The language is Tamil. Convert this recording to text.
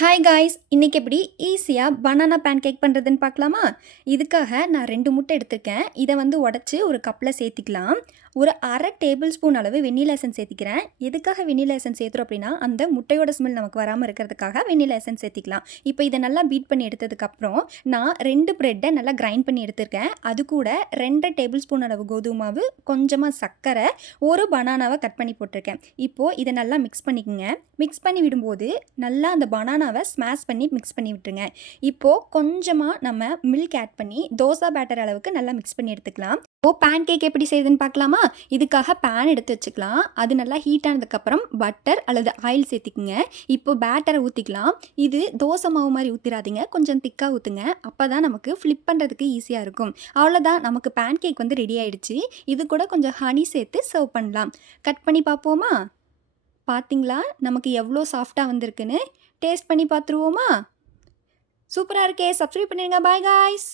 ஹாய் காய்ஸ், இன்னைக்கு எப்படி ஈஸியாக பனானா பேன் கேக் பண்ணுறதுன்னு பார்க்கலாமா? இதுக்காக நான் 2 முட்டை எடுத்திருக்கேன். இதை வந்து உடச்சி ஒரு கப்பில் சேர்த்திக்கலாம். ஒரு அரை டேபிள் ஸ்பூன் அளவு வெண்ணிலா எசன்ஸ் சேர்த்திக்கிறேன். எதுக்காக வெண்ணிலா எசன்ஸ் சேர்த்துறோம் அப்படின்னா, அந்த முட்டையோட ஸ்மெல் நமக்கு வராமல் இருக்கிறதுக்காக வெண்ணிலா எசன்ஸ் சேர்த்திக்கலாம். இப்போ இதை நல்லா பீட் பண்ணி எடுத்ததுக்கப்புறம் நான் 2 ப்ரெட்டை நல்லா கிரைண்ட் பண்ணி எடுத்திருக்கேன். அது கூட 2 டேபிள் ஸ்பூன் அளவு கோதுமை மாவு, கொஞ்சமாக சர்க்கரை, ஒரு பனானாவை கட் பண்ணி போட்டிருக்கேன். இப்போது இதை நல்லா மிக்ஸ் பண்ணிக்கோங்க. மிக்ஸ் பண்ணி விடும்போது நல்லா அந்த பனானாவை ஸ்மாஷ் பண்ணி மிக்ஸ் பண்ணி விட்டுருங்க. இப்போது கொஞ்சமாக நம்ம மில்க் ஆட் பண்ணி தோசை பேட்டர் அளவுக்கு நல்லா மிக்ஸ் பண்ணி எடுத்துக்கலாம். பேன் கேக் எப்படி செய்யுதுன்னு பார்க்கலாமா? இதுக்காக பேன் எடுத்து வச்சுக்கலாம். அது நல்லா ஹீட் ஆனதுக்கப்புறம் பட்டர் அல்லது ஆயில் சேர்த்திக்குங்க. இப்போ பேட்டரை ஊற்றிக்கலாம். இது தோசை மாவு மாதிரி ஊற்றிடாதீங்க, கொஞ்சம் திக்காக ஊற்றுங்க. அப்போ தான் நமக்கு ஃப்ளிப் பண்ணுறதுக்கு ஈஸியாக இருக்கும். அவ்வளோதான், நமக்கு பேன் கேக் வந்து ரெடி ஆகிடுச்சு. இது கூட கொஞ்சம் ஹனி சேர்த்து சர்வ் பண்ணலாம். கட் பண்ணி பார்ப்போமா? பார்த்தீங்களா நமக்கு எவ்வளோ சாஃப்டாக வந்திருக்குன்னு? டேஸ்ட் பண்ணி பார்த்துருவோமா? சூப்பராக இருக்கே! சப்ஸ்கிரைப் பண்ணிடுங்க. Bye guys.